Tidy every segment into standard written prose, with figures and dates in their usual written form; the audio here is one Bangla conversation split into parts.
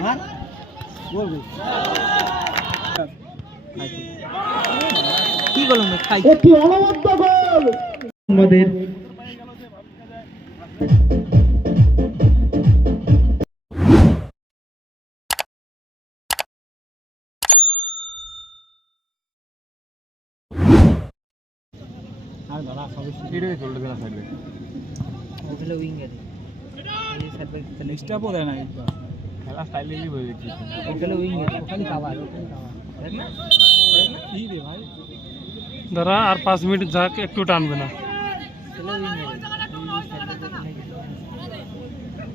মার গোল কি গোল খাই একটি অনবদ্য গোল আমাদের আর বাবা সবই স্পিডে চলতে গেল সাইড ব্যাক ওগুলো উইঙ্গার এই সাইড ব্যাক স্টাপও দেয় না একটু খেলা স্টাইলিশই হয়ে গেছে ওগুলো উইঙ্গার ওখানে কাভার কি রে ভাই দাঁড়া আর 5 মিনিট যাক একটু টানবে না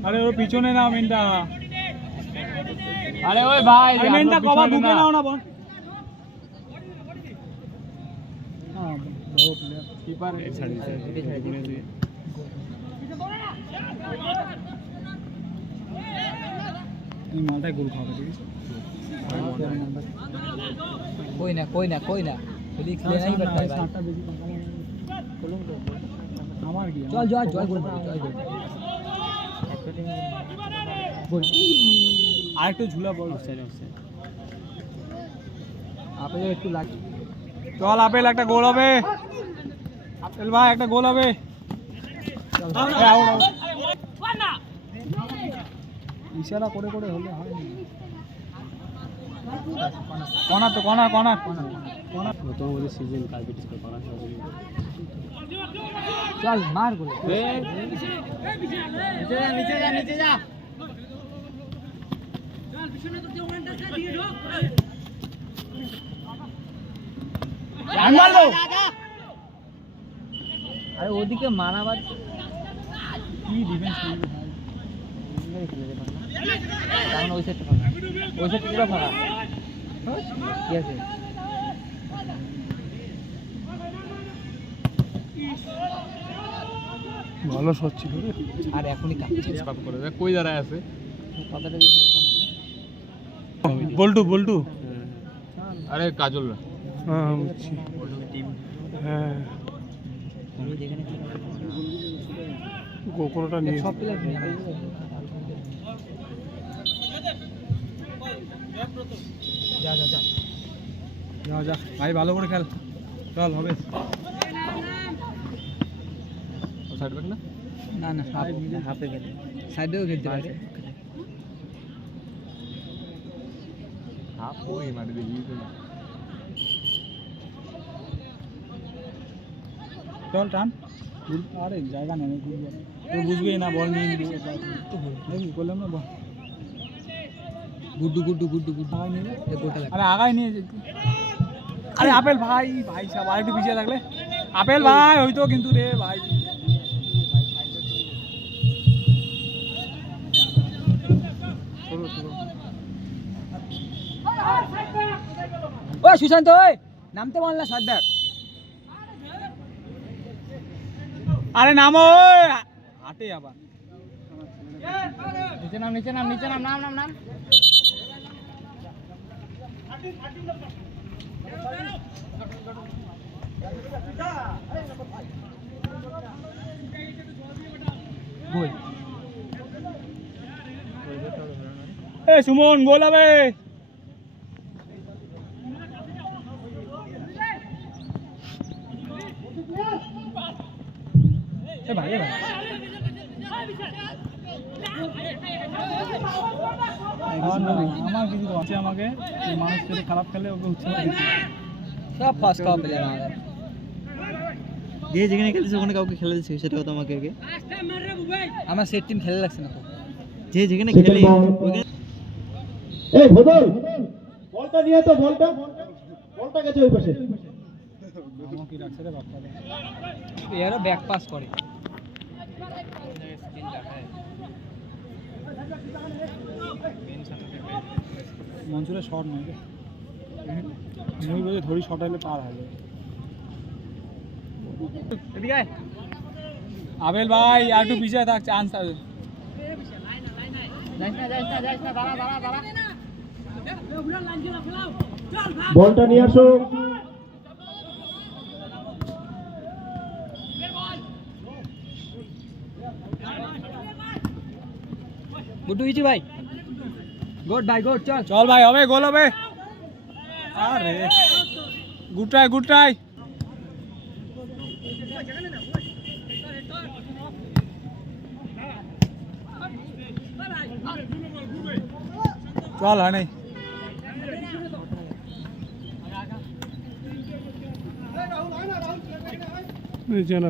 আরে ওর পিছনে না মেনটা আরে ওই ভাই মেনটা কভার ঢুকে নাও না বল হ্যাঁ বড় প্লেয়ার কিপার ছাড়ি দিয়ে এই মালটাই গোল খাবে ঠিক আছে कोई ना पुलिस ले नहीं करता है भाई हमार गया चल जो गोल আরেকটু ঝুলা বল আপেল একটু লাগ চল আপেল একটা গোল হবে আপেল ভাই একটা গোল হবে ইশারা করে হলে হয় না কোনা তো ওদের সিজন ডায়াবেটিস का करा चल मार गोल नीचे जा चल पिछने तो ओनटा से दिए ढोक मार लो अरे ওদিকে মারাবাদ কি ডিফেন্স খেলে ভাই কারণ ওই সেটটা পুরো ফাঁকা কি আছে ভালো শট ছিল রে আর এখনই কাটছে স্টপ করে দেখ কই দাঁড়ায় আছে কথাটা বল্টু আরে কাজল হ্যাঁ বুঝছি টিম হ্যাঁ আমি যেখানে গোকরটা নিয়ে সব প্লেয়ার নিয়ে যা ভাই ভালো করে খেল চল হবে সাইড ব্যাক না হাফে গেলে সাইডেও খেলতে পারে হাফ ওই মারি দেখি চল টান আরে জায়গা নেই তো বুঝবেই না বল নিয়ে নিবি দেখি বললাম না বল গুড্ডু আরে আগায় নিয়ে আরে আপেল ভাই সাহেব আর একটু পিছিয়ে থাকলে আপেল ভাই হইতো কিন্তু রে ভাই ও সুশান্ত ওই নামতে বল না সাদ দেখ আরে নামো ওই হাটে আবার নিচে নাম নাম গোল এ সুমন গোল হবে এ ভাই আমার কিছু আছে আমাকে মানুষ খেলে খারাপ খেলে ওকে উৎসাহ দিচ্ছে সব ফার্স্ট কাপ প্লেয়ার আমাদের যে যেখানে খেলছে ওখানে কাউকে খেলে দিচ্ছে সেটাও তো আমাকে আগে আমার সেট টিম খেলে লাগছে না তো যে যেখানে খেলে এই বদল বলটা নিয়ে তো বলটা গেছে ওই পাশে আমাকে রাখছে রে বাপ্পা এরও ব্যাক পাস করে মনসুরের শট নেই রে মই বলে ধরি শট হলে পার হবে এদিকে আয় আবেল ভাই আর একটু পিছিয়ে থাক চান্স আছে যাইস না দাঁড়া বলটা নিয়ে আসো গুড্ডু ইজি ভাই গুড ভাই গুড চল চল ভাই হবে গোল হবে আরে গুড ট্রাই চল হয় নাই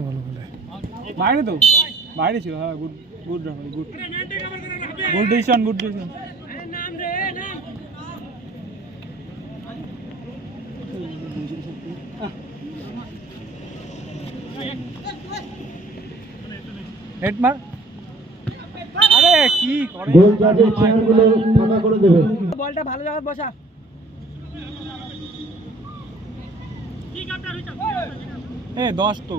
ভালো বলে বাইরে তো বাইরে ছিল হ্যাঁ good good good good decision head মার আরে কি করে গোল জাজের চেয়ারগুলো ফাঁকা করে দেবে। বলটা ভালো জায়গায় বসা এ 10 তো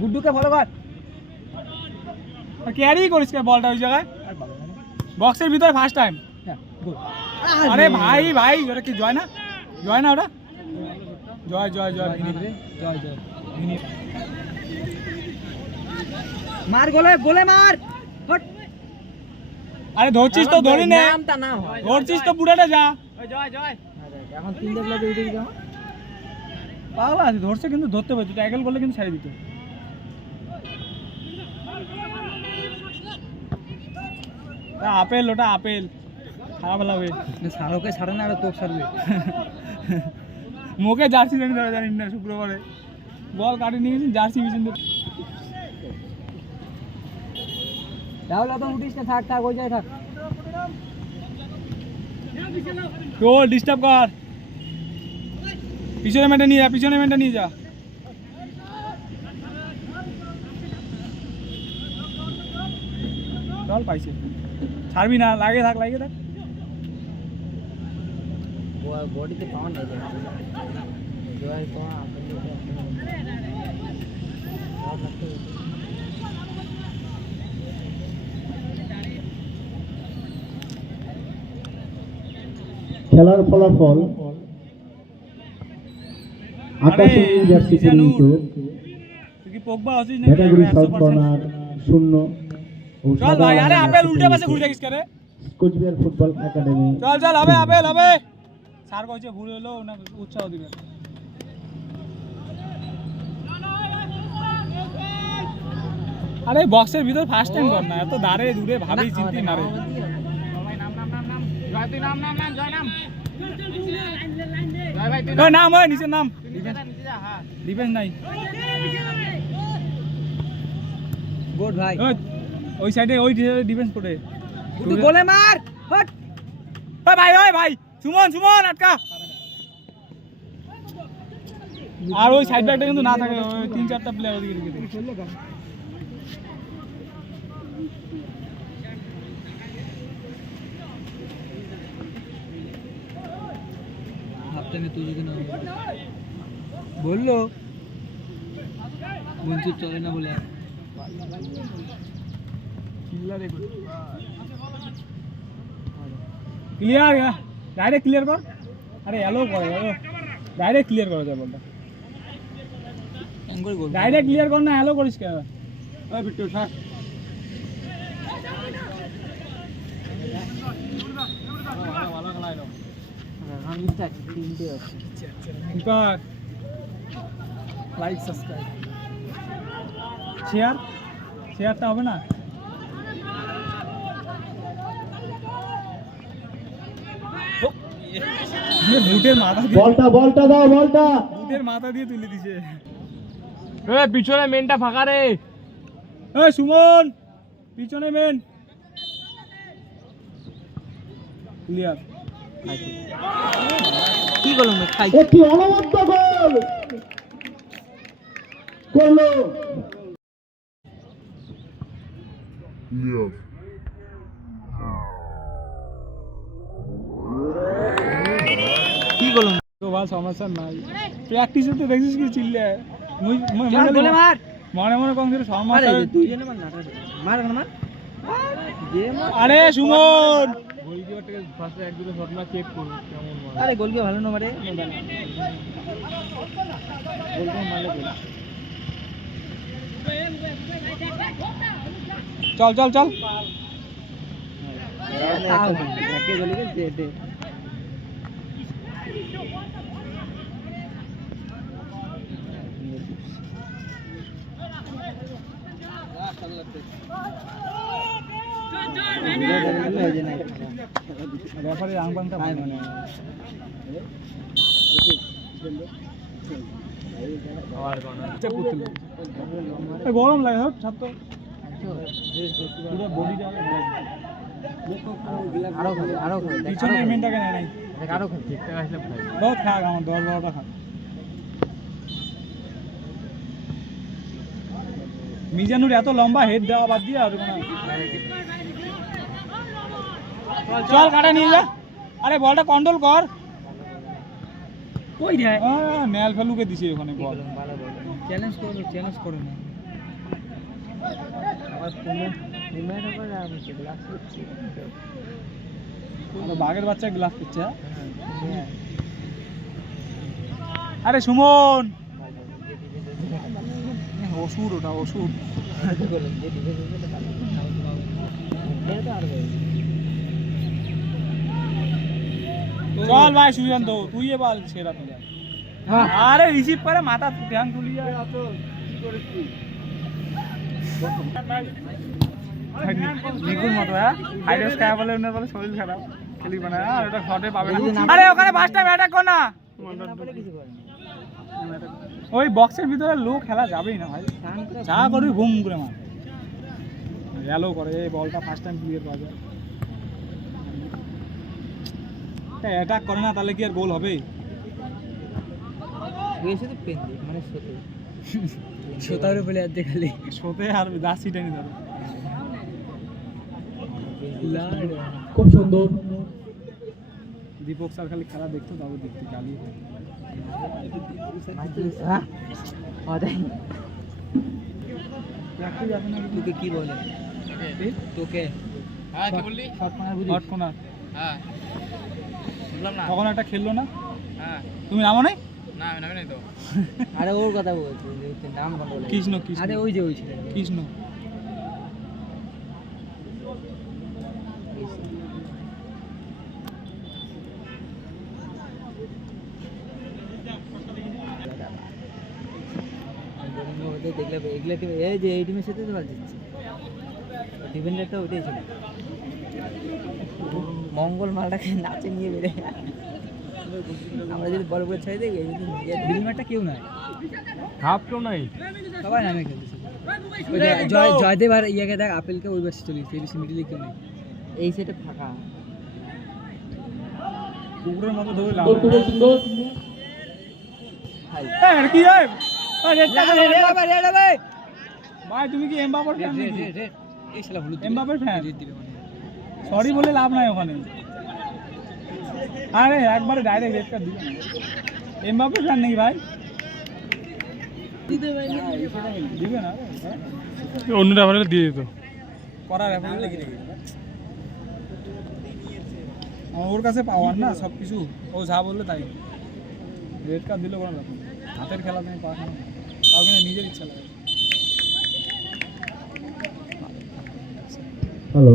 গুড্ডুকে ফলো কর ক্যারি করিস কে বলটা ওই জায়গায় বক্সের ভিতরে ফার্স্ট টাইম আরে ভাই ওটা কি জয় না ওটা জয় জয় মার গোলে মার হট আরে ধরছিস তো ধরি নে নামটা না হয় ধরছিস তো পুরাটা যা জয় এখন 3 দেখলে উঠে দিও পাওয়া আছে ধরছে কিন্তু ধরতে পারছে ট্যাকল করলে কিন্তু ছেড়ে দিত ওটা আপেল খারাপ লাগবে সারোকে ছাড়ে না আর তোকে ছাড়বে মুখে জার্সি আমি ধরে জানি না শুক্রবারে বল কাটে নিয়ে গেছেন জার্সি বিছেন তাহলে তো উঠিস না থাক ওই যায় থাক তো ডিস্টার্ব কর পিছনে মেটা নিয়ে যা চল পাইছে ছাড়বি না লাগে থাক বডিতে পাওয়া নাই জয় পাওয়া খেলার ফলাফল আকাশী জার্সি কিন্তু তুই কি পগবা আছিস না ক্যাটাগরি সাউথ কর্নার 0 ও চল ভাই আরে আপেল উল্টা পাশে ঘুরে যাস করে কোচবিহার ফুটবল একাডেমি চল হবে আপেল স্যার কইছে ভুল হলো না উৎসাহ দিবেন আরে বক্সের ভিতর ফার্স্ট টাইম কর না এত দাঁড়ে দূরে ভাবি চিন্তি মারে নাম হয় নিচের নাম ডিফেন্স নাই গুড ভাই ওই সাইডে ওই ডিফেন্স করে গুড্ডু গোলে মার হট ওই ভাই সুমন আটকা আর ওই সাইড ব্যাকটা কিন্তু না থাকে ওই 3-4টা প্লেয়ার ওদিকে দিকে হাফটাইমে তুই যদি না বললো মঞ্চুর চলে না বলে ক্লিয়ার ডাইরেক্ট ক্লিয়ার কর আরে এলো ডাইরেক্ট ক্লিয়ার করা যায় বলটা ডাইরেক্ট ক্লিয়ার কর না এলো করিস কেন ওই বিট্টু স্যার ভালো খেলাইলো লাইক সাবস্ক্রাইব শেয়ারটা হবে না বুটের মাথা দিয়ে বলটা দাও বুটের মাথা দিয়ে তুলে দিছে পিছনে মেনটা ফাঁকা রে সুমন পিছনে মেন ক্লিয়ার কি করলাম খাই একটি অনবদ্য গোল করলো কি করলাম তো ভাই সমস্যা নাই প্র্যাকটিসে তো দেখছিস কি চিল্লে গোলে মার মনে কম করে সমস্যা দুইজনে মার না মার আরে সুমন আরে গোলকে ভালো না মারে গোলকে মারলে গোল চল চল চল একে বলি যে দে রেফারি আংবাংটা ভাই মানে গরম লাগে সব ছাত্র পুরো বডিটা আরো পিছনে মেনটাকে নেয় নাই আরো ঠিকঠাক আসলে বহুত খাক আমার 10-12টা খাক মিজানুর এত লম্বা হেড দেওয়া বাদ দিয়ে আর কোনো চল কাটা নিয়ে যা আরে বলটা কন্ট্রোল কর কই রে নেল ফেলুকে দিছে ওখানে বল চ্যালেঞ্জ করো না আবার পেমেন্ট করে আর গ্লাস করছি বাঘের বাচ্চা গ্লাস করছে আরে সুমন অসুর ওটা অসুর চল ভাই সুশান্ত তুই এবার সেরা তুই আরে রিসিভ করে মাথা ধ্যান তুলি যায় নিকুর মতো হ্যাঁ হাইড্রেস খায় বলে ওনার বলে শরীর খারাপ খেলি বানা আর এটা শটে পাবে না আরে ওখানে ফার্স্ট টাইম অ্যাটাক কর না ওই বক্সের ভিতরে লোক খেলা যাবেই না ভাই যা করবি ঘুম করে মার গেলো করে এই বলটা ফার্স্ট টাইম ক্লিয়ার পাওয়া যায় অ্যাটাক করে না তাহলে কি আর গোল হবে মানে শোতার উপরে আর দেখালি শোতে আর 10 সিটে নি ধরো খুব সুন্দর দীপক স্যার খালি খেলা দেখতো তাও দেখতে গালি তোকে কি বলে তোকে হট কোনার তখন একটা খেললো না তুমি নামো নাই আরে ওর কথা বলছি নাম বলো কৃষ্ণ আরে ওই যে ওই ছিল কৃষ্ণ দেখলে এগুলা এই যে এই টিমের সাথে তো ভালো দিচ্ছে ডিফেন্ডারটা ওইটাই ছিল মঙ্গল মালটাকে নাচে নিয়ে বেড়ে আমরা যদি বল করে ছেড়ে দিই বিলমারটা কেউ নাই হাফ কেউ নাই সবাই নামে খেলতেছে জয়দেব আর ইয়াকে দেখ আপেলকে ওই পাশে চলে গেছে মিডিলে কেউ নেই এই সেটে ফাঁকা কুকুরের মতো ধরে লাভ খুব সুন্দর কি ভাই তুমি কি এমবাপের ফ্যান নাকি এমবাপের ফ্যান সরি বলে লাভ নাই ওখানে আরে একবারে ডাইরেক্ট রেড কার্ড দিবে এমবাপের ফ্যান নাকি ভাই দিবে না অন্যটা আবার দিয়ে দিত করার রেফারি লেগে রেখে ওর কাছে পাওয়ার না সব কিছু ও যা বললে তাই রেড কার্ড দিলে কোনো ব্যাপার হাতের খেলা তুমি পাস না তাও কিনা নিজের ইচ্ছা লাগে হ্যালো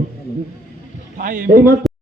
ভাই এই মাত্র